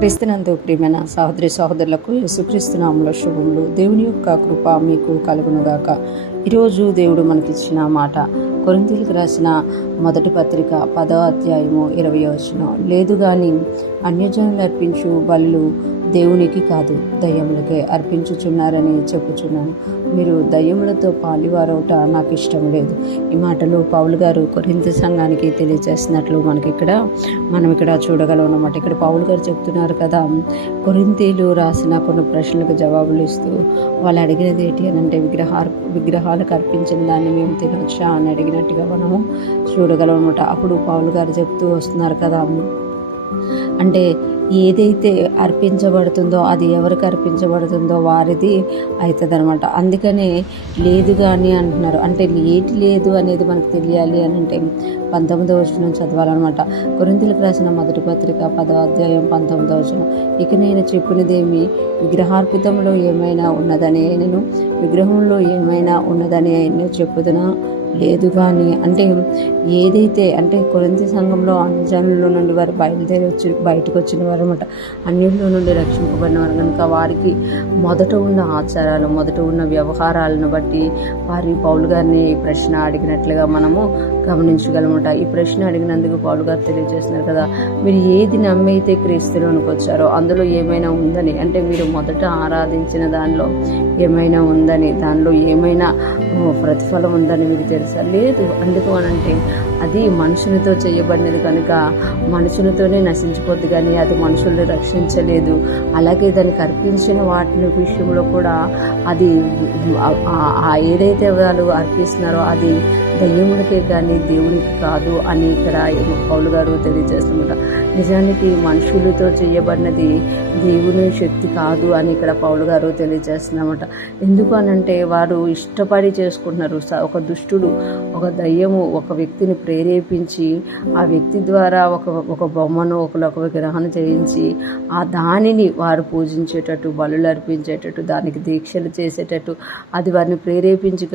క్రీస్తునందు ప్రియమైన సహోదరి సహోదరులకు యేసుక్రీస్తు నామములో శుభములు. దేవుని యొక్క కృప మీకు కలుగునుగాక. ఈరోజు దేవుడు మనకిచ్చిన మాట కొరింథీయులకు రాసిన మొదటి పత్రిక 10వ అధ్యాయము 20వ వచనం. లేదు గాని అన్యజనులు అర్పించు బలులు దేవునికి కాదు దయ్యములకే అర్పించుచున్నారని చెప్పుచున్నాను. మీరు దయ్యములతో పాలివారవుట నాకు ఇష్టం లేదు. ఈ మాటలు పౌలు గారు కొరింథీ సంఘానికి తెలియజేస్తున్నట్లు మనం ఇక్కడ చూడగలం అన్నమాట. ఇక్కడ పౌలు గారు చెప్తున్నారు కదా, కొరింథీలు రాసిన కొన్ని ప్రశ్నలకు జవాబులు ఇస్తూ వాళ్ళు అడిగినది ఏంటి అని అంటే విగ్రహాలకు అర్పించిన దాన్ని మేము తినొచ్చా అని అడిగినట్టుగా మనము చూడగలం అన్నమాట. అప్పుడు పౌలు గారు చెప్తూ వస్తున్నారు కదా, అంటే ఏదైతే అర్పించబడుతుందో అది ఎవరికి అర్పించబడుతుందో వారిది అవుతుంది అనమాట. అందుకనే లేదు కానీ అంటున్నారు. అంటే ఏటి లేదు అనేది మనకు తెలియాలి అని అంటే 19వ వచనం చదవాలన్నమాట. కొరింథీయులకు రాసిన మొదటి పత్రిక 10వ అధ్యాయం 19వ వచనం. ఇక నేను చెప్పినదేమి విగ్రహార్పితంలో ఏమైనా ఉన్నదని నేను విగ్రహంలో ఏమైనా ఉన్నదని నేను చెప్పుదునా? లేదు కానీ అంటే ఏదైతే అంటే కొరింథీ సంఘంలో అన్యజనుల నుండి వారు బయటకు వచ్చిన వారు అనమాట. అన్యుల్లో నుండి రక్షింపబడిన వారు కనుక వారికి మొదట ఉన్న ఆచారాలు, మొదట ఉన్న వ్యవహారాలను బట్టి వారి పౌలు గారిని ప్రశ్న అడిగినట్లుగా మనము గమనించగలమట. ఈ ప్రశ్న అడిగినందుకు పౌలు గారు తెలియజేస్తున్నారు కదా, మీరు ఏది నమ్మైతే క్రీస్తులోనికి వచ్చారో అందులో ఏమైనా ఉందని, అంటే మీరు మొదట ఆరాధించిన దానిలో ఏమైనా ఉందని, దానిలో ఏమైనా ప్రతిఫలం ఉందని మీకు తెలుసా? లేదు. అందుకు అనంటే అది మనుషునితో చేయబడినది కనుక మనుషులతోనే నశించిపోద్ది, కానీ అది మనుషుల్ని రక్షించలేదు. అలాగే దానికి అర్పించిన వాటి విషయంలో కూడా అది ఏదైతే వాళ్ళు అర్పిస్తున్నారో అది దయ్యములకే కానీ దేవునికి కాదు అని ఇక్కడ పౌలు గారు తెలియజేస్తున్నమాట. నిజానికి మనుషులతో చేయబడినది దేవుని శక్తి కాదు అని ఇక్కడ పౌలు గారు తెలియజేస్తున్నమాట. ఎందుకు అనంటే వారు ఇష్టపడి చేసుకుంటున్నారు. ఒక దుష్టుడు, ఒక దయ్యము ఒక వ్యక్తిని ప్రేరేపించి ఆ వ్యక్తి ద్వారా ఒక బొమ్మను ఒక విగ్రహాన్ని చేయించి ఆ దానిని వారు పూజించేటట్టు, బలులు అర్పించేటట్టు, దానికి దీక్షలు చేసేటట్టు అది వారిని ప్రేరేపించి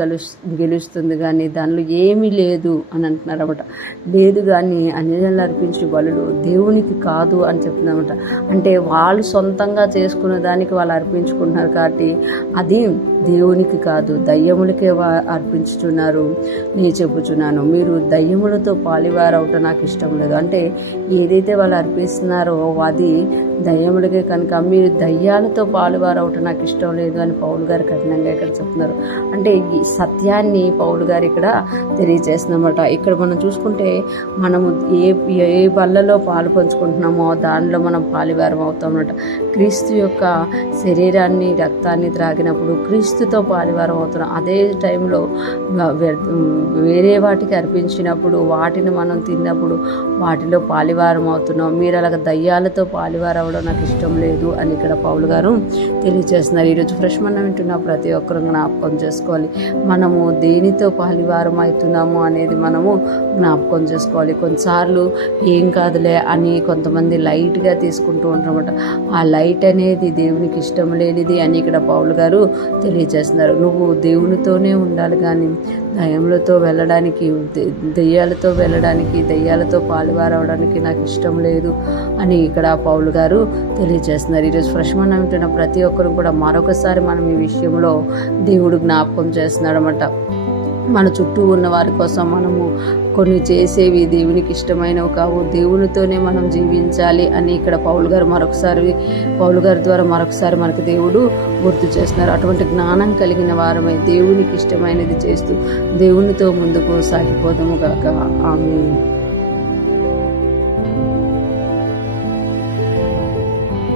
గెలుస్తుంది. కానీ దానిలో ఏమీ లేదు అని అంటున్నారు అన్నమాట. లేదు కానీ అన్యజనులు అర్పించే బలులు దేవునికి కాదు అని చెప్తున్నారన్నమాట. అంటే వాళ్ళు సొంతంగా చేసుకున్న దానికి వాళ్ళు అర్పించుకుంటున్నారు కాబట్టి అది దేవునికి కాదు దయ్యములకే అర్పించుతున్నారు. నేను చెప్పుచున్నాను, మీరు దయ్యములతో పాలివారవటం నాకు ఇష్టం లేదు. అంటే ఏదైతే వాళ్ళు అర్పిస్తున్నారో అది దయ్యములకే కనుక మీరు దయ్యాలతో పాలువారవటం నాకు ఇష్టం లేదు అని పౌలు గారు కఠినంగా ఇక్కడ చెప్తున్నారు. అంటే ఈ సత్యాన్ని పౌలు గారు ఇక్కడ తెలియజేస్తున్నమాట. ఇక్కడ మనం చూసుకుంటే మనము ఏ బల్లలో పాలు పంచుకుంటున్నామో దానిలో మనం పాలివారం అవుతాం అన్నమాట. క్రీస్తు యొక్క శరీరాన్ని రక్తాన్ని త్రాగినప్పుడు క్రీస్తుతో పాలివారం అవుతున్నాం. అదే టైంలో వేరే వాటికి అర్పించినప్పుడు వాటిని మనం తిన్నప్పుడు వాటిలో పాలివారం అవుతున్నాం. మీరు అలాగ దయ్యాలతో పాలివారం అవడం నాకు ఇష్టం లేదు అని ఇక్కడ పౌలు గారు తెలియజేస్తున్నారు. ఈరోజు ఫ్రెష్ మనం వింటున్న ప్రతి ఒక్కరు జ్ఞాపకం చేసుకోవాలి, మనము దేనితో పాలివారం అవుతున్నాము అనేది మనము జ్ఞాపకం చేసుకోవాలి. కొన్నిసార్లు ఏం కాదులే అని కొంతమంది లైట్గా తీసుకుంటూ ఉంటారన్నమాట. ఆ లైట్ అనేది దేవునికి ఇష్టం లేనిది అని ఇక్కడ పౌలు గారు తెలియజేస్తున్నారు. నువ్వు దేవునితోనే ఉండాలి కానీ దయ్యములతో వెళ్ళడానికి, దయ్యాలతో పాలువారవడానికి నాకు ఇష్టం లేదు అని ఇక్కడ పౌలు గారు తెలియజేస్తున్నారు. ఈరోజు ఫ్రెష్ మనం వింటున్న ప్రతి ఒక్కరు కూడా మరొకసారి మనం ఈ విషయంలో దేవుడు జ్ఞాపకం చేస్తున్నాడు అన్నమాట. మన చుట్టూ ఉన్న వారి కోసం మనము కొన్ని చేసేవి దేవునికి ఇష్టమైనవి కావు, దేవునితోనే మనం జీవించాలి అని ఇక్కడ పౌలు గారి ద్వారా మరొకసారి మనకు దేవుడు గుర్తు చేస్తున్నారు. అటువంటి జ్ఞానం కలిగిన వారమై దేవునికి ఇష్టమైనది చేస్తూ దేవునితో ముందుకు సాగిపోదాము గాక. ఆమేన్.